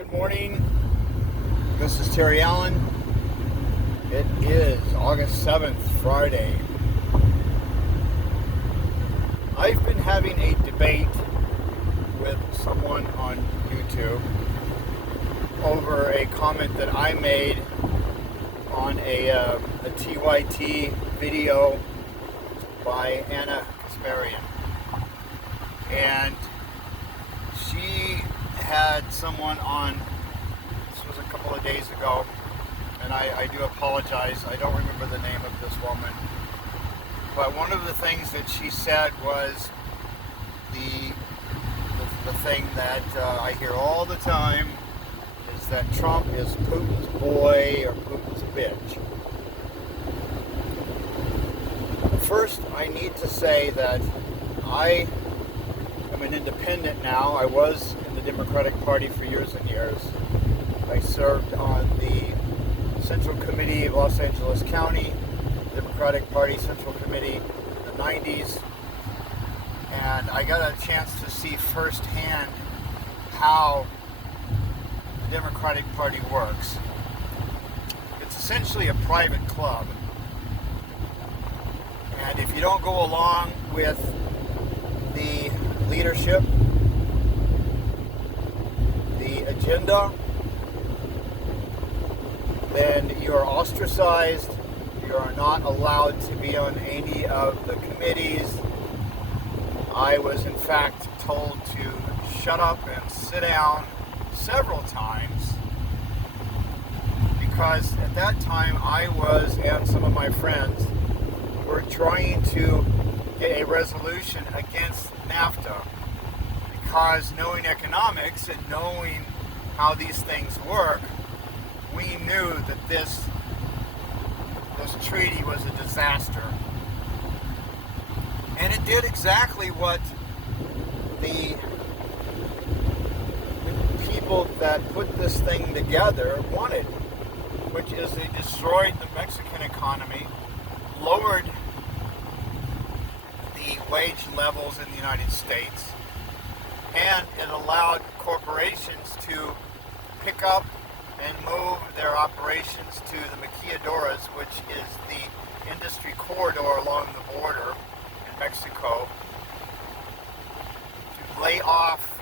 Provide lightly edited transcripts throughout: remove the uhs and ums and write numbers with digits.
Good morning. This is Terry Allen. It is August 7th, Friday. I've been having a debate with someone on YouTube over a comment that I made on a TYT video by Anna Kasparian. And she had someone on, this was a couple of days ago, and I do apologize, I don't remember the name of this woman, but one of the things that she said was the thing that I hear all the time is that Trump is Putin's boy or Putin's bitch. First, I need to say that I am an independent now. I was in the Democratic Party for years and years. I served on the Central Committee of Los Angeles County, Democratic Party Central Committee in the 90s, and I got a chance to see firsthand how the Democratic Party works. It's essentially a private club, and if you don't go along with the leadership, the agenda, then you are ostracized. You are not allowed to be on any of the committees. I was in fact told to shut up and sit down several times because at that time I was, and some of my friends, were trying to get a resolution against NAFTA, because knowing economics and knowing how these things work, we knew that this treaty was a disaster. And it did exactly what the people that put this thing together wanted, which is they destroyed the Mexican economy, lowered the wage levels in the United States, and it allowed corporations to pick up and move their operations to the maquiladoras, which is the industry corridor along the border in Mexico, to lay off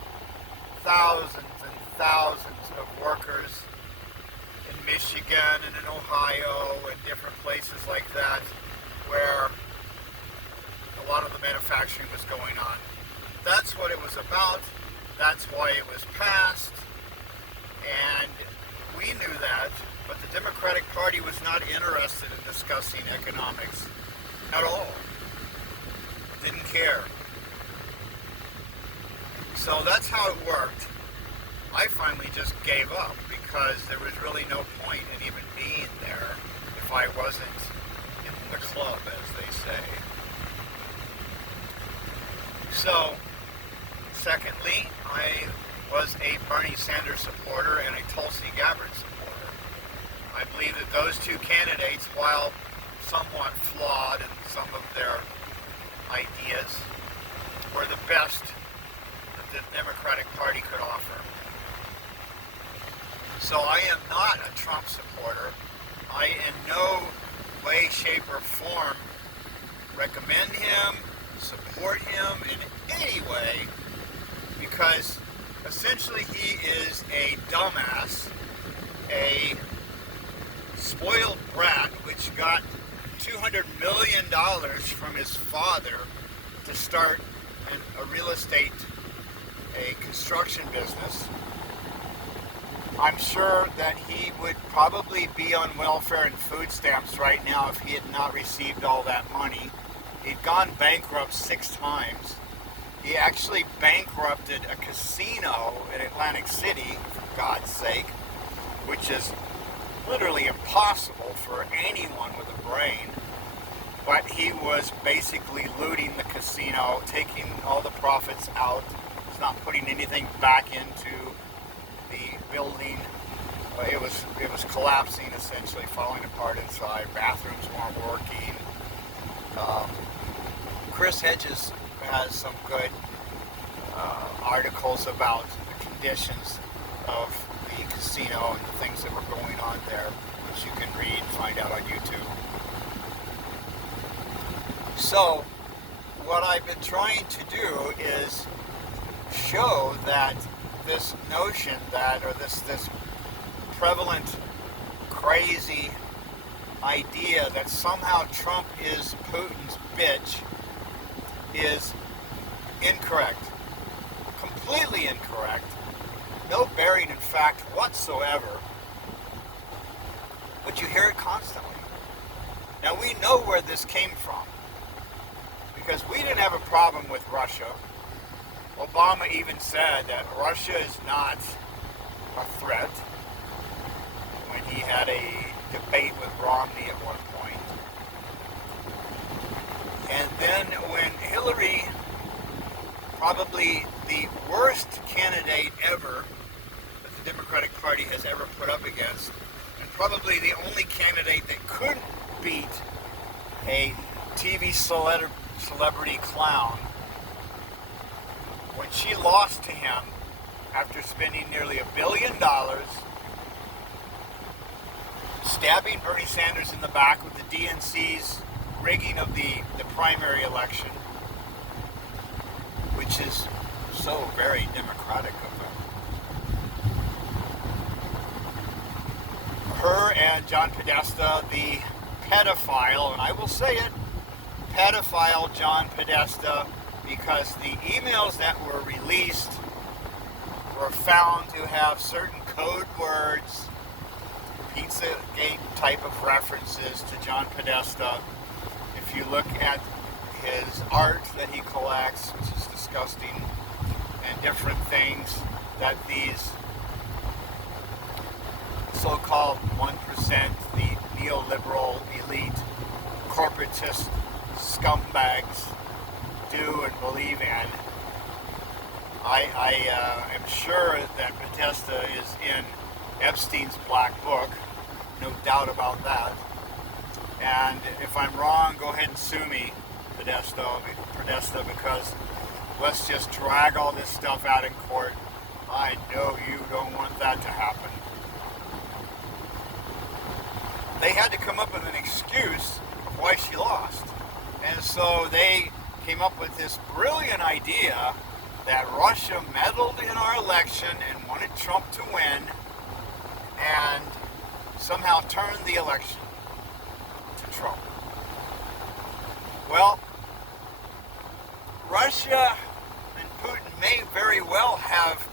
thousands and thousands of workers in Michigan and in Ohio and different places like that, where a lot of the manufacturing was going on. That's what it was about. That's why it was passed. And we knew that, but the Democratic Party was not interested in discussing economics at all. Didn't care. So that's how it worked. I finally just gave up because there was really no point in even being there if I wasn't in the club, as they say. So, secondly, I was a Bernie Sanders supporter and a Tulsi Gabbard supporter. I believe that those two candidates, while somewhat flawed in some of their ideas, were the best that the Democratic Party could offer. So I am not a Trump supporter. I in no way, shape, or form recommend him, support him in any way, because essentially he is a dumbass, a spoiled brat, which got $200 million from his father to start a real estate, a construction business. I'm sure that he would probably be on welfare and food stamps right now if he had not received all that money. He'd gone bankrupt 6 times. He actually bankrupted a casino in Atlantic City, for God's sake, which is literally impossible for anyone with a brain. But he was basically looting the casino, taking all the profits out. He's not putting anything back into the building. It was collapsing, essentially, falling apart inside. Bathrooms weren't working. Chris Hedges has some good articles about the conditions of the casino and the things that were going on there, which you can read and find out on YouTube. So, what I've been trying to do is show that this notion that, or this prevalent, crazy idea that somehow Trump is Putin's bitch is incorrect. Completely incorrect. No bearing in fact whatsoever. But you hear it constantly. Now we know where this came from. Because we didn't have a problem with Russia. Obama even said that Russia is not a threat when he had a debate with Romney at one point. And then when Hillary, probably the worst candidate ever that the Democratic Party has ever put up against, and probably the only candidate that couldn't beat a TV celebrity clown, when she lost to him after spending nearly $1 billion stabbing Bernie Sanders in the back with the DNC's rigging of the primary election, which is so very democratic of them. Her and John Podesta, the pedophile, and I will say it, pedophile John Podesta, because the emails that were released were found to have certain code words, Pizzagate type of references to John Podesta. If you look at his art that he collects, which is disgusting, and different things that these so-called 1%, the neoliberal elite, corporatist scumbags do and believe in. I am sure that Podesta is in Epstein's black book, no doubt about that. And if I'm wrong, go ahead and sue me, Podesta, because let's just drag all this stuff out in court. I know you don't want that to happen. They had to come up with an excuse of why she lost. And so they came up with this brilliant idea that Russia meddled in our election and wanted Trump to win and somehow turned the election to Trump. Well, Russia and Putin may very well have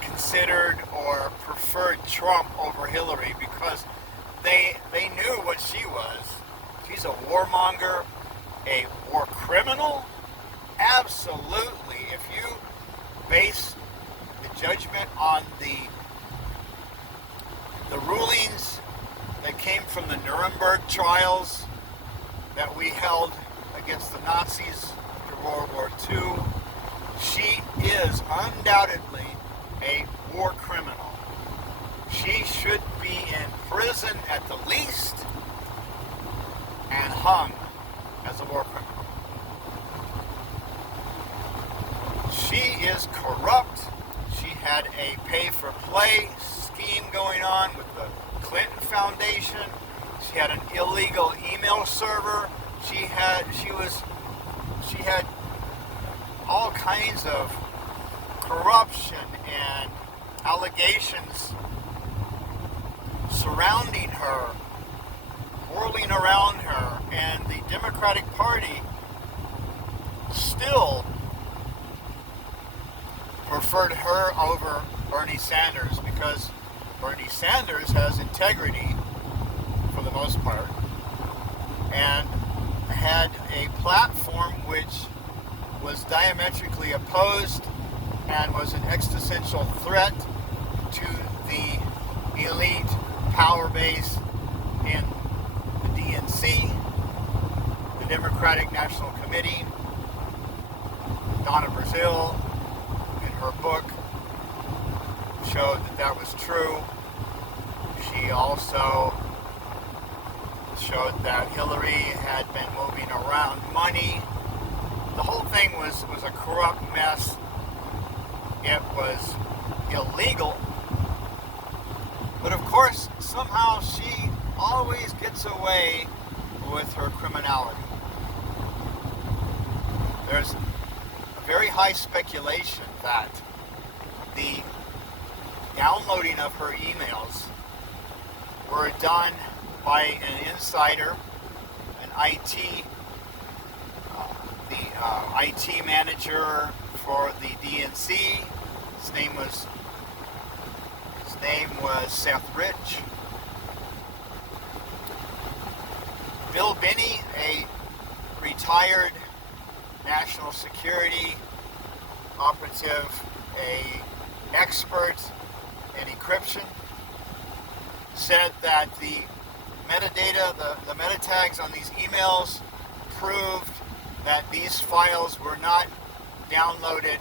considered or preferred Trump over Hillary because they knew what she was. She's a warmonger, a war criminal. Absolutely. If you base the judgment on the rulings that came from the Nuremberg trials that we held against the Nazis after World War II, she is undoubtedly a war criminal. She should be in prison at the least and hung as a war criminal. She is corrupt. She had a pay-for-play scheme going on with the Clinton Foundation. She had an illegal email server. She had all kinds of corruption and allegations surrounding her, whirling around her, and the Democratic Party still preferred her over Bernie Sanders because Bernie Sanders has integrity for the most part and had a platform which was diametrically opposed and was an existential threat to the elite power base in the DNC, the Democratic National Committee. Donna Brazile, in her book, showed that was true. She also showed that Hillary had been moving around money. The whole thing was a corrupt mess. it was illegal. But of course, somehow she always gets away with her criminality. There's a very high speculation that the downloading of her emails were done by an insider, an IT, the IT manager for the DNC. His name was Seth Rich. Bill Binney, a retired national security operative, a expert in encryption, said that the metadata, the meta tags on these emails proved that these files were not downloaded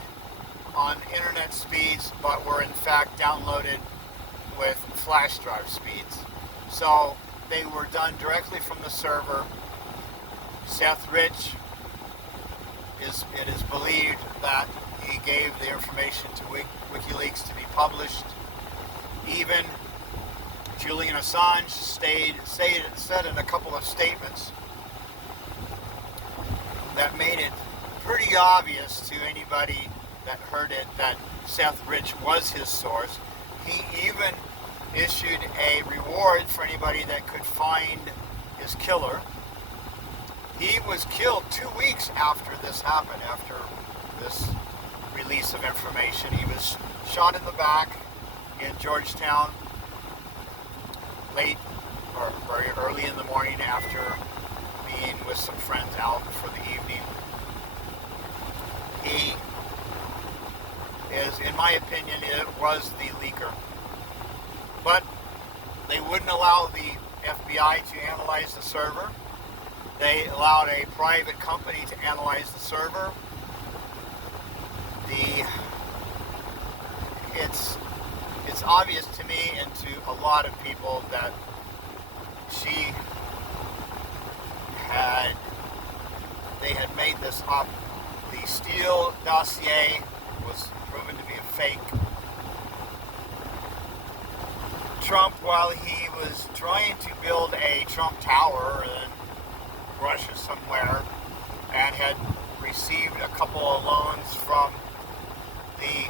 on internet speeds, but were in fact downloaded with flash drive speeds. So they were done directly from the server. Seth Rich, it is believed that he gave the information to WikiLeaks to be published. Even Julian Assange said in a couple of statements that made it pretty obvious to anybody that heard it that Seth Rich was his source. He even issued a reward for anybody that could find his killer. He was killed 2 weeks after this happened, after this release of information. He was shot in the back in Georgetown late or very early in the morning after being with some friends out for the evening. He is, in my opinion, it was the leaker. But they wouldn't allow the FBI to analyze the server. They allowed a private company to analyze the server. It's obvious to me and to a lot of people that they had made this up. The Steele dossier was proven to be a fake. Trump, while he was trying to build a Trump Tower in Russia somewhere and had received a couple of loans from the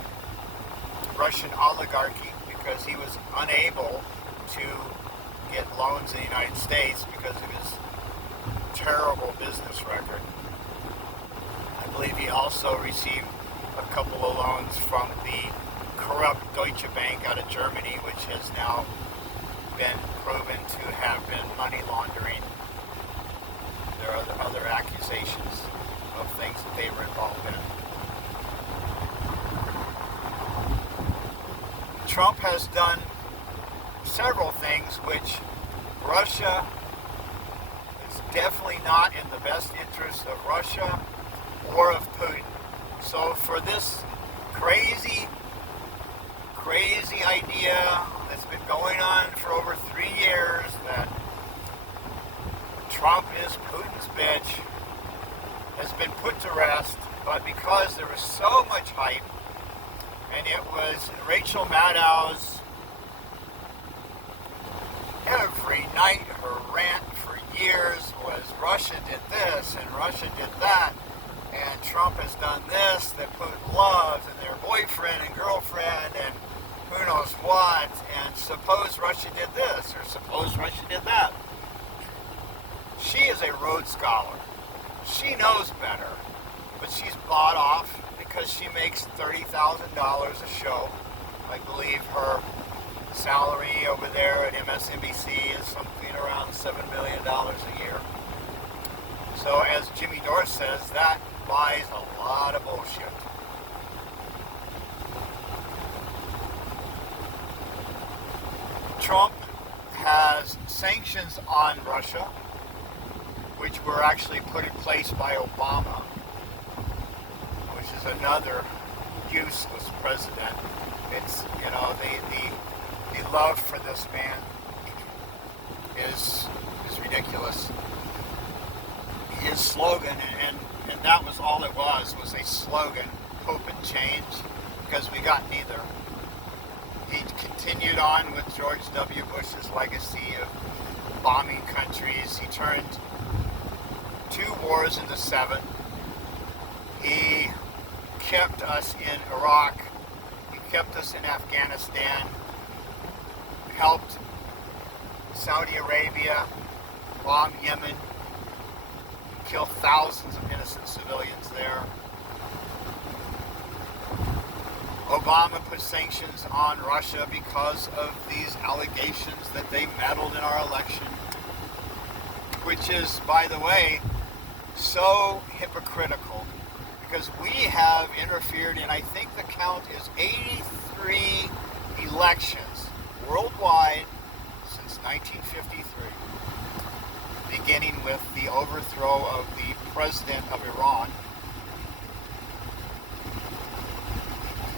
Russian oligarchy because he was unable to get loans in the United States because of his terrible business record. I believe he also received a couple of loans from the corrupt Deutsche Bank out of Germany, which has now been proven to have been money laundering. There are other accusations of things that they were involved in. Trump has done several things which Russia is definitely not in the best interest of Russia or of Putin. So for this crazy idea that's been going on for over 3 years that Trump is Putin's bitch has been put to rest, but because there was so much hype, and it was Rachel Maddow's every night, her rant for years was Russia did this and Russia did that, and Trump has done this that Putin loves, and their boyfriend and girlfriend and who knows what, and suppose Russia did this or suppose Russia did that. She is a Rhodes Scholar. She knows better, but she's bought off because she makes $30,000 a show. I believe her salary over there at MSNBC is something around $7 million a year. So as Jimmy Dore says, that buys a lot of bullshit. Trump has sanctions on Russia, which were actually put in place by Obama, which is another useless president. It's, you know, the love for this man is ridiculous. His slogan, and that was all it was a slogan, hope and change. because we got neither. He continued on with George W. Bush's legacy of bombing countries. He turned 2 wars into 7. He kept us in Iraq. He kept us in Afghanistan. Helped Saudi Arabia bomb Yemen, kill thousands of innocent civilians there. Obama put sanctions on Russia because of these allegations that they meddled in our election, which is, by the way, so hypocritical, because we have interfered in, I think the count is 83 elections worldwide since 1953, beginning with the overthrow of the president of Iran.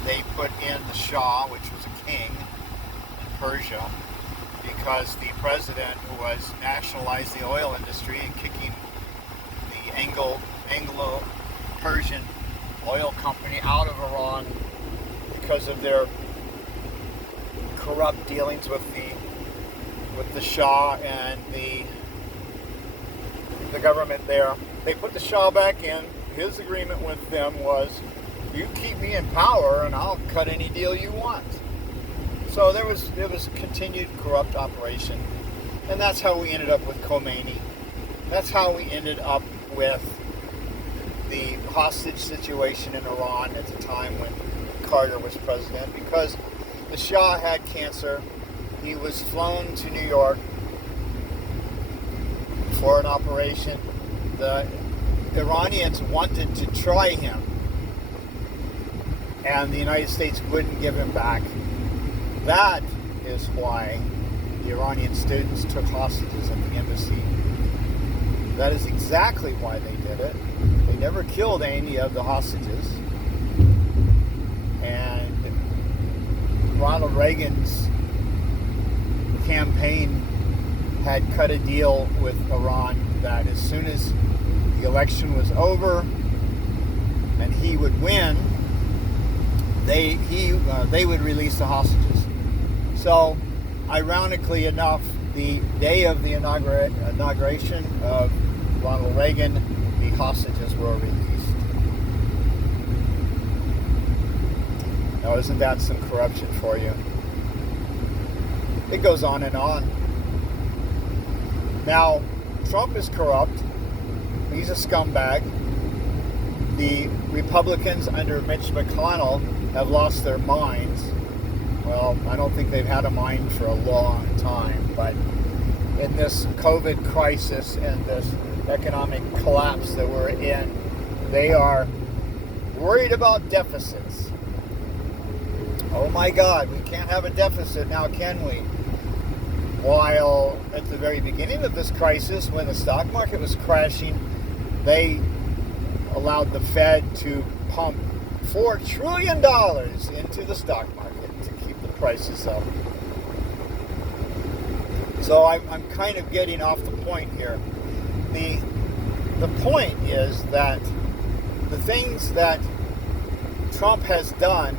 They put in the Shah, which was a king in Persia, because the president was nationalized the oil industry and kicking the Anglo-Persian oil company out of Iran because of their corrupt dealings with the Shah and the government there. They put the Shah back in. His agreement with them was, you keep me in power and I'll cut any deal you want. So there was continued corrupt operation, and that's how we ended up with Khomeini. That's how we ended up with the hostage situation in Iran at the time when Carter was president, because the Shah had cancer. He was flown to New York for an operation. The Iranians wanted to try him, and the United States wouldn't give him back. That is why the Iranian students took hostages at the embassy. That is exactly why they did it. They never killed any of the hostages. And Ronald Reagan's campaign had cut a deal with Iran that as soon as the election was over and he would win, they would release the hostages. So, ironically enough, the day of the inauguration of Ronald Reagan, the hostages were released. Now, isn't that some corruption for you? It goes on and on. Now, Trump is corrupt. He's a scumbag. The Republicans under Mitch McConnell have lost their minds. Well, I don't think they've had a mind for a long time, but in this COVID crisis and this economic collapse that we're in, they are worried about deficits. Oh my God, we can't have a deficit now, can we? While at the very beginning of this crisis, when the stock market was crashing, they allowed the Fed to pump $4 trillion into the stock market to keep the prices up. So I'm kind of getting off the point here. The point is that the things that Trump has done,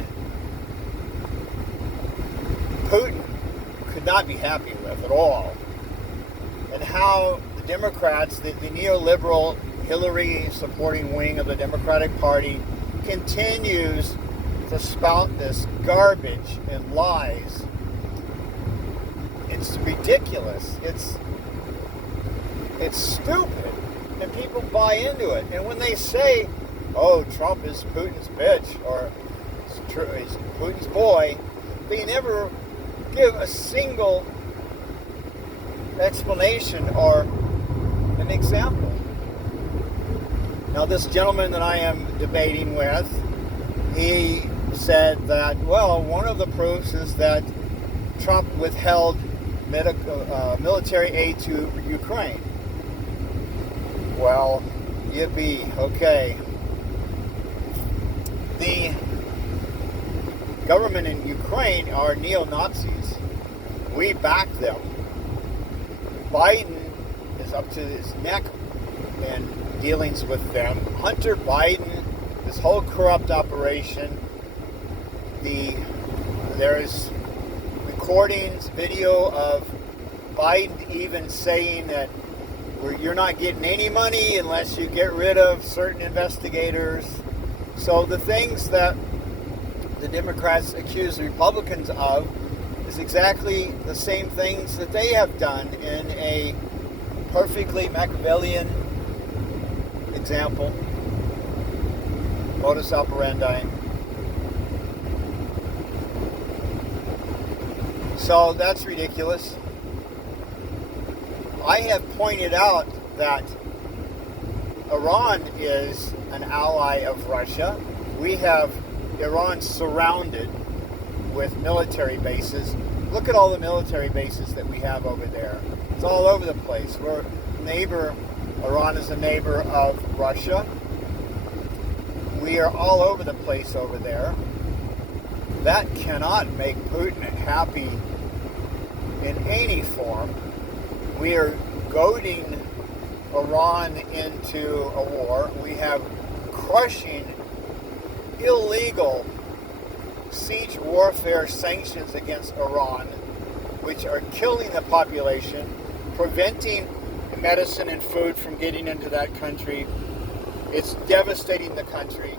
Putin could not be happy with at all. And how the Democrats, the neoliberal Hillary supporting wing of the Democratic Party, continues to spout this garbage and lies. It's ridiculous. It's stupid, and people buy into it. And when they say, "Oh, Trump is Putin's bitch," or "He's Putin's boy," they never give a single explanation or an example. Now, this gentleman that I am debating with, he said that, well, one of the proofs is that Trump withheld military aid to Ukraine. Well, yippee, okay. The government in Ukraine are neo-Nazis. We back them. Biden is up to his neck in dealings with them. Hunter Biden, this whole corrupt operation, There's recordings, video of Biden even saying that you're not getting any money unless you get rid of certain investigators. So the things that the Democrats accuse the Republicans of is exactly the same things that they have done in a perfectly Machiavellian example, modus operandi. So that's ridiculous. I have pointed out that Iran is an ally of Russia. We have Iran surrounded with military bases. Look at all the military bases that we have over there. It's all over the place. Iran is a neighbor of Russia. We are all over the place over there. That cannot make Putin happy in any form. We are goading Iran into a war. We have crushing, illegal siege warfare sanctions against Iran, which are killing the population, preventing medicine and food from getting into that country. It's devastating the country.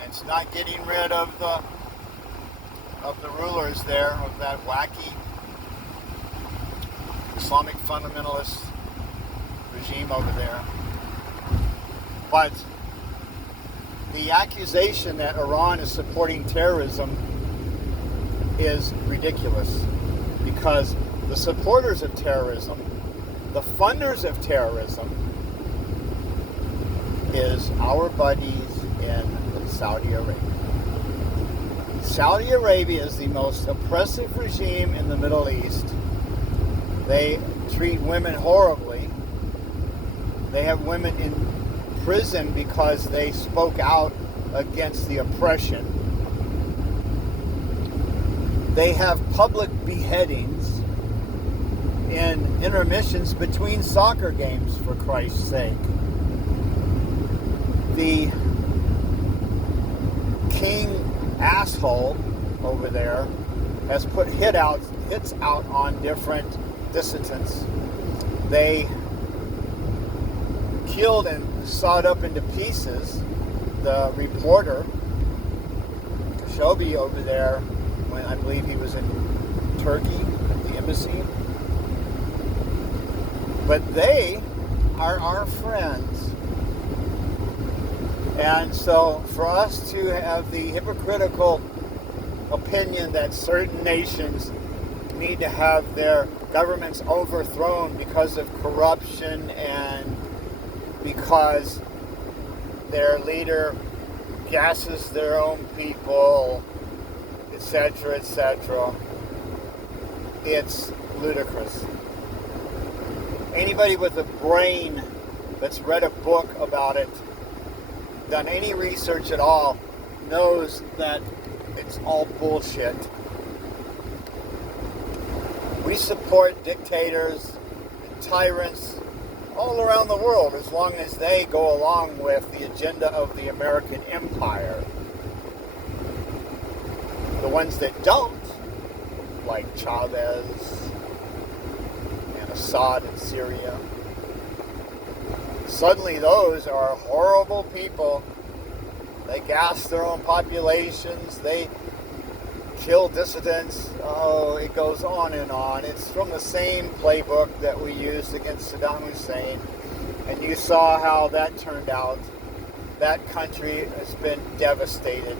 And it's not getting rid of the rulers there, of that wacky Islamic fundamentalist regime over there. But the accusation that Iran is supporting terrorism is ridiculous, because the supporters of terrorism, the funders of terrorism, is our buddies in Saudi Arabia. Saudi Arabia is the most oppressive regime in the Middle East. They treat women horribly. They have women in prison because they spoke out against the oppression. They have public beheadings in intermissions between soccer games, for Christ's sake. The king asshole over there has put hits out on different dissidents. They killed and sawed up into pieces the reporter Khashoggi over there when I believe he was in Turkey at the embassy. But they are our friends. And so for us to have the hypocritical opinion that certain nations need to have their governments overthrown because of corruption and because their leader gasses their own people, etc., etc., it's ludicrous. Anybody with a brain that's read a book about it, done any research at all, knows that it's all bullshit. We support dictators and tyrants all around the world as long as they go along with the agenda of the American empire. The ones that don't, like Chavez and Assad in Syria, suddenly those are horrible people. They gas their own populations. They kill dissidents. Oh, it goes on and on. It's from the same playbook that we used against Saddam Hussein. And you saw how that turned out. That country has been devastated.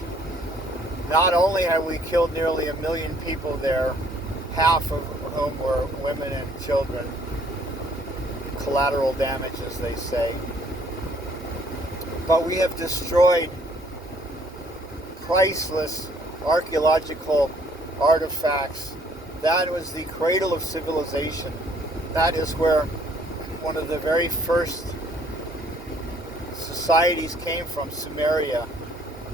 Not only have we killed nearly 1 million people there, half of whom were women and children, collateral damage, as they say, but we have destroyed priceless archaeological artifacts. That was the cradle of civilization. That is where one of the very first societies came from, Sumeria.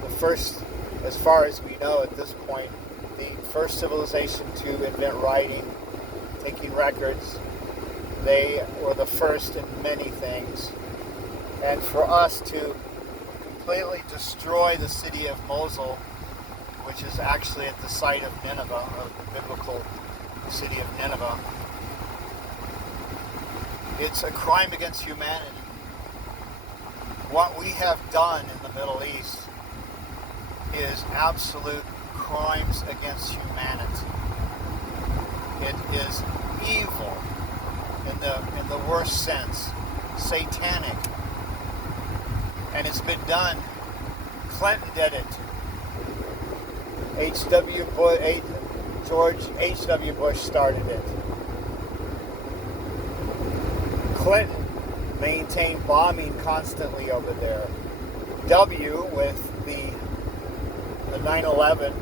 The first, as far as we know at this point, the first civilization to invent writing, taking records. They were the first in many things. And for us to completely destroy the city of Mosul which is actually at the site of Nineveh, of the biblical city of Nineveh. It's a crime against humanity. What we have done in the Middle East is absolute crimes against humanity. It is evil in the worst sense, satanic, and it's been done. Clinton did it. George H.W. Bush started it. Clinton maintained bombing constantly over there. W with the 9/11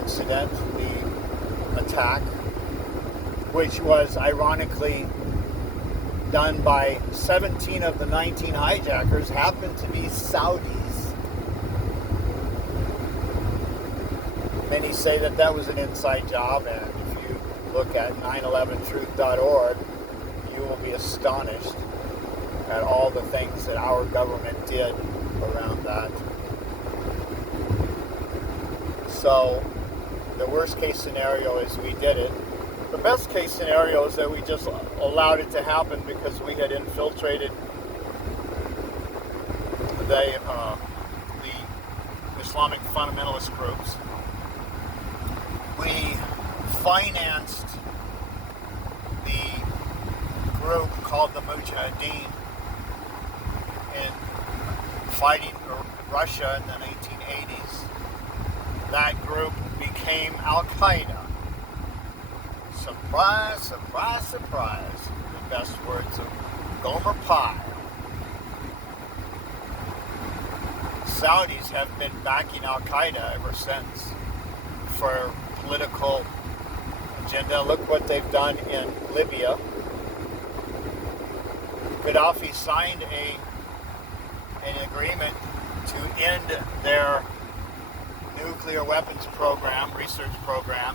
incident, the attack, which was ironically done by 17 of the 19 hijackers, happened to be Saudis. Many say that that was an inside job, and if you look at 911truth.org, you will be astonished at all the things that our government did around that. So, the worst case scenario is we did it. The best case scenario is that we just allowed it to happen because we had infiltrated the Islamic fundamentalist groups. We financed the group called the Mujahideen in fighting Russia in the 1980s. That group became Al-Qaeda. Surprise, surprise, surprise. The best words of Gomer Pyle. Saudis have been backing Al-Qaeda ever since for political agenda. Look what they've done in Libya. Gaddafi signed an agreement to end their nuclear weapons program, research program,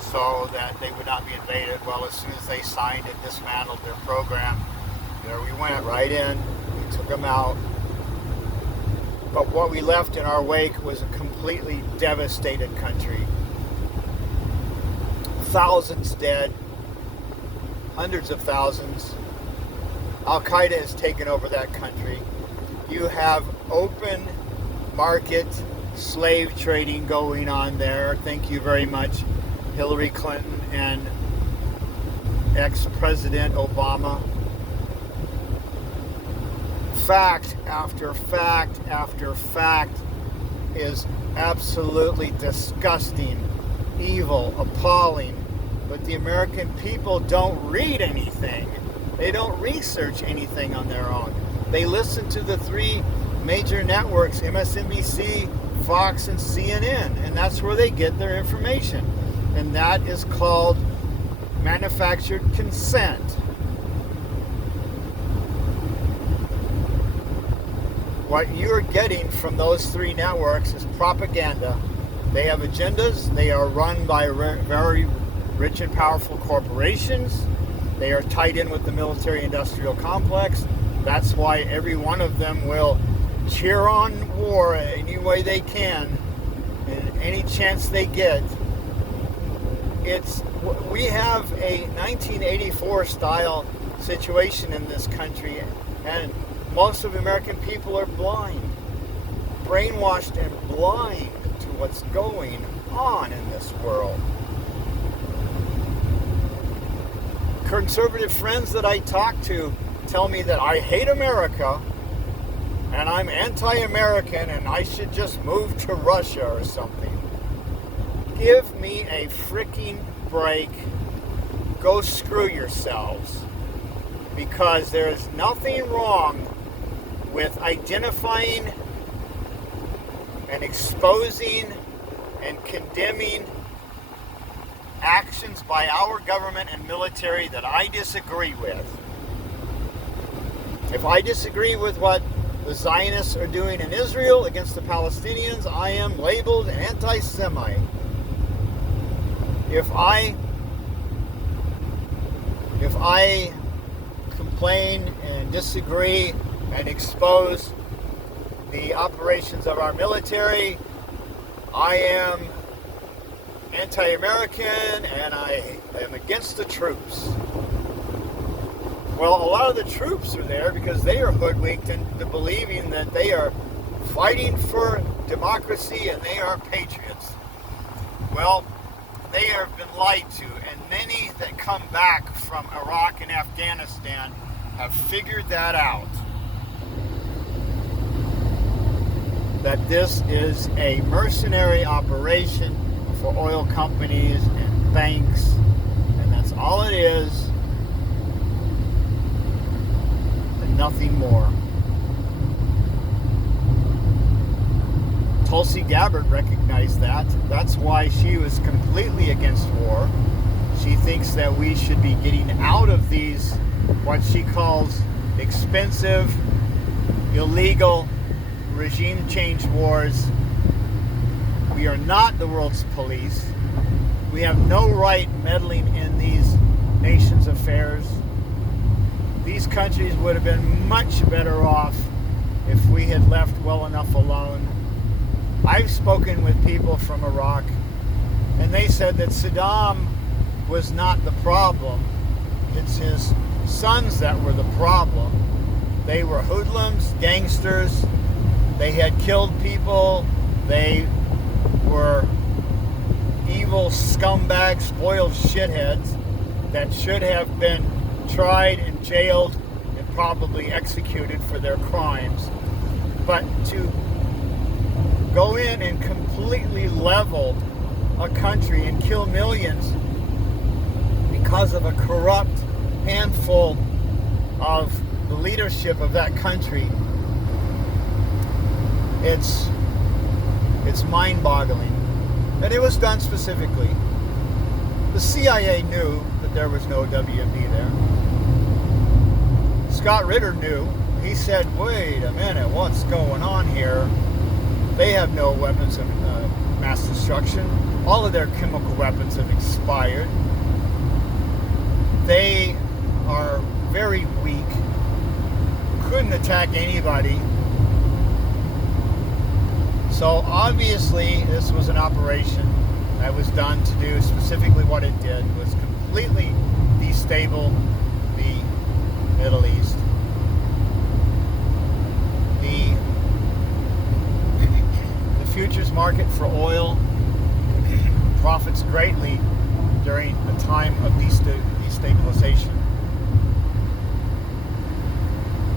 so that they would not be invaded. Well, as soon as they signed and dismantled their program, there we went, right in. We took them out. But what we left in our wake was a completely devastated country. Thousands dead, hundreds of thousands. Al-Qaeda has taken over that country. You have open market slave trading going on there. Thank you very much, Hillary Clinton and ex-President Obama. Fact after fact after fact is absolutely disgusting, evil, appalling. But the American people don't read anything. They don't research anything on their own. They listen to the three major networks, MSNBC, Fox, and CNN, and that's where they get their information. And that is called manufactured consent. What you're getting from those three networks is propaganda. They have agendas. They are run by very rich and powerful corporations. They are tied in with the military-industrial complex. That's why every one of them will cheer on war any way they can, and any chance they get. We have a 1984 style situation in this country, and most of the American people are blind, brainwashed and blind to what's going on in this world. Conservative friends that I talk to tell me that I hate America and I'm anti-American and I should just move to Russia or something. Give me a freaking break. Go screw yourselves. Because there is nothing wrong with identifying and exposing and condemning actions by our government and military that I disagree with. If I disagree with what the Zionists are doing in Israel against the Palestinians, I am labeled an anti-Semite. If I complain and disagree and expose the operations of our military. I am anti-American and I am against the troops. Well, a lot of the troops are there because they are hoodwinked into believing that they are fighting for democracy and they are patriots. Well, they have been lied to, and many that come back from Iraq and Afghanistan have figured that out. That this is a mercenary operation for oil companies and banks, and that's all it is, and nothing more. Tulsi Gabbard recognized that. That's why she was completely against war. She thinks that we should be getting out of these, what she calls expensive, illegal, regime change wars. We are not the world's police. We have no right meddling in these nations' affairs. These countries would have been much better off if we had left well enough alone. I've spoken with people from Iraq, and they said that Saddam was not the problem. It's his sons that were the problem. They were hoodlums, gangsters. They had killed people. They were evil scumbags, spoiled shitheads that should have been tried and jailed and probably executed for their crimes. But to go in and completely level a country and kill millions because of a corrupt handful of the leadership of that country, it's mind-boggling. And it was done specifically. The CIA knew that there was no WMD there. Scott Ritter knew. He said, wait a minute, what's going on here? They have no weapons of mass destruction. All of their chemical weapons have expired. They are very weak. Couldn't attack anybody. So obviously this was an operation that was done to do specifically what it did, was completely destabilize the Middle East. The futures market for oil profits greatly during a time of destabilization.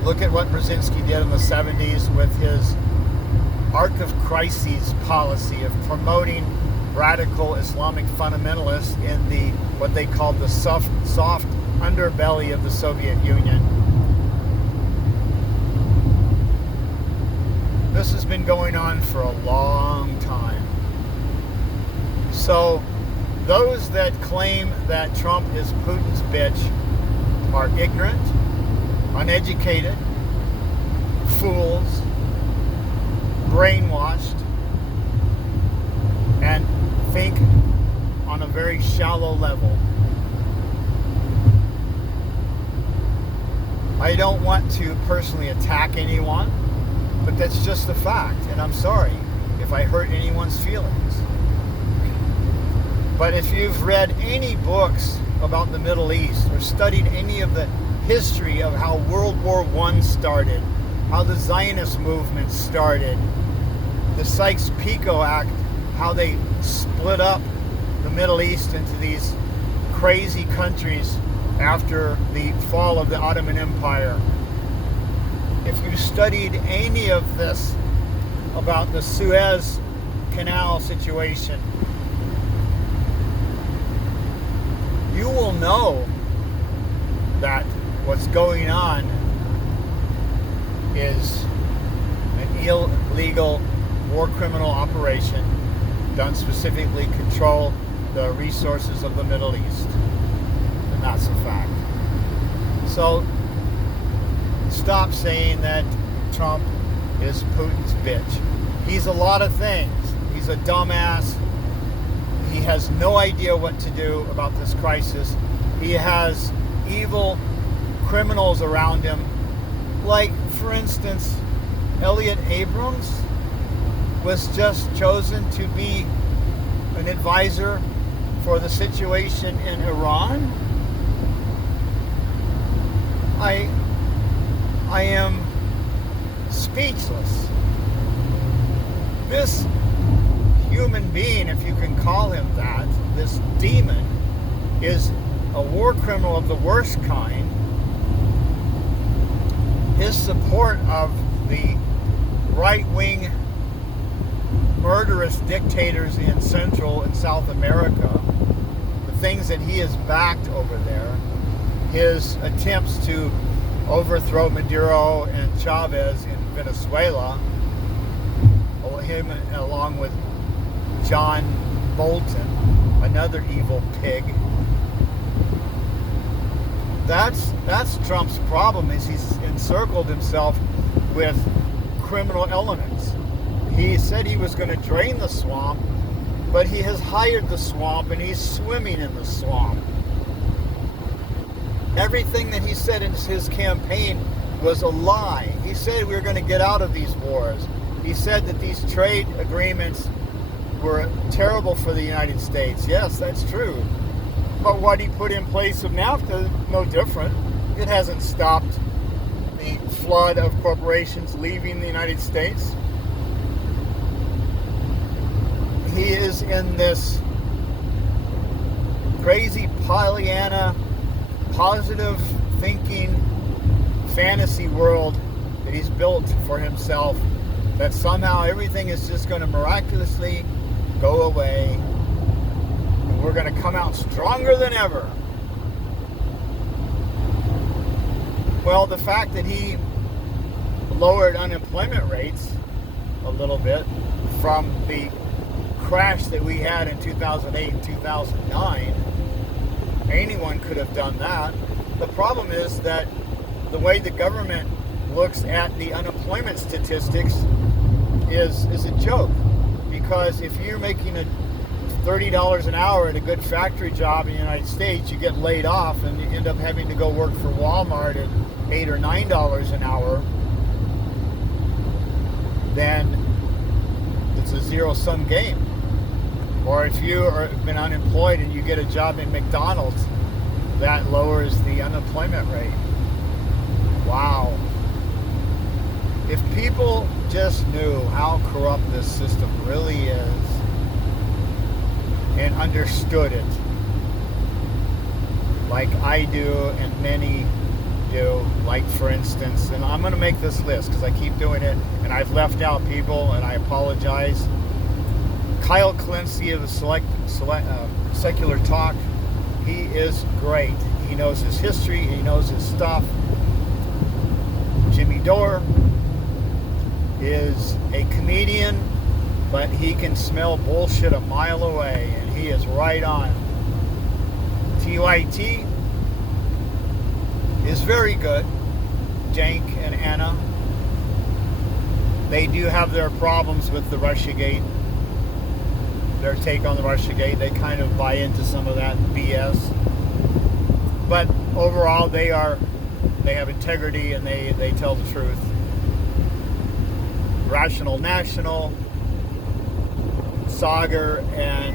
Look at what Brzezinski did in the 70s with his Arc of Crises policy of promoting radical Islamic fundamentalists in the what they called the soft underbelly of the Soviet Union. This has been going on for a long time. So those that claim that Trump is Putin's bitch are ignorant, uneducated, fools, brainwashed, and think on a very shallow level. I don't want to personally attack anyone, but that's just a fact, and I'm sorry if I hurt anyone's feelings. But if you've read any books about the Middle East or studied any of the history of how World War I started, how the Zionist movement started, the Sykes-Picot Act, how they split up the Middle East into these crazy countries after the fall of the Ottoman Empire. If you studied any of this about the Suez Canal situation, you will know that what's going on is an illegal war criminal operation done specifically to control the resources of the Middle East. And that's a fact. So stop saying that Trump is Putin's bitch. He's a lot of things. He's a dumbass. He has no idea what to do about this crisis. He has evil criminals around him. Like, for instance, Elliot Abrams was just chosen to be an advisor for the situation in Iran. I am speechless. This human being, if you can call him that, this demon, is a war criminal of the worst kind. His support of the right-wing murderous dictators in Central and South America, the things that he has backed over there, his attempts to overthrow Maduro and Chavez in Venezuela, him along with John Bolton, another evil pig. That's Trump's problem, is he's encircled himself with criminal elements. He said he was going to drain the swamp, but he has hired the swamp and he's swimming in the swamp. Everything that he said in his campaign was a lie. He said we were going to get out of these wars. He said that these trade agreements were terrible for the United States. Yes, that's true. But what he put in place of NAFTA is no different. It hasn't stopped the flood of corporations leaving the United States. He is in this crazy Pollyanna, positive thinking fantasy world that he's built for himself, that somehow everything is just going to miraculously go away and we're going to come out stronger than ever. Well, the fact that he lowered unemployment rates a little bit from the crash that we had in 2008 and 2009, anyone could have done that. The problem is that the way the government looks at the unemployment statistics is a joke. Because if you're making a $30 an hour at a good factory job in the United States, you get laid off and you end up having to go work for Walmart at $8 or $9 an hour, then it's a zero-sum game. Or if you have been unemployed and you get a job in McDonald's, that lowers the unemployment rate. Wow. If people just knew how corrupt this system really is and understood it, like I do and many do, like for instance, and I'm going to make this list because I keep doing it and I've left out people and I apologize. Kyle Clancy of the Secular Talk, he is great. He knows his history, he knows his stuff. Jimmy Dore is a comedian, but he can smell bullshit a mile away, and he is right on. TYT is very good. Jank and Anna, they do have their problems with the Russiagate, their take on the Russiagate. They kind of buy into some of that BS. But overall, they have integrity and they tell the truth. Rational National, Sagar, and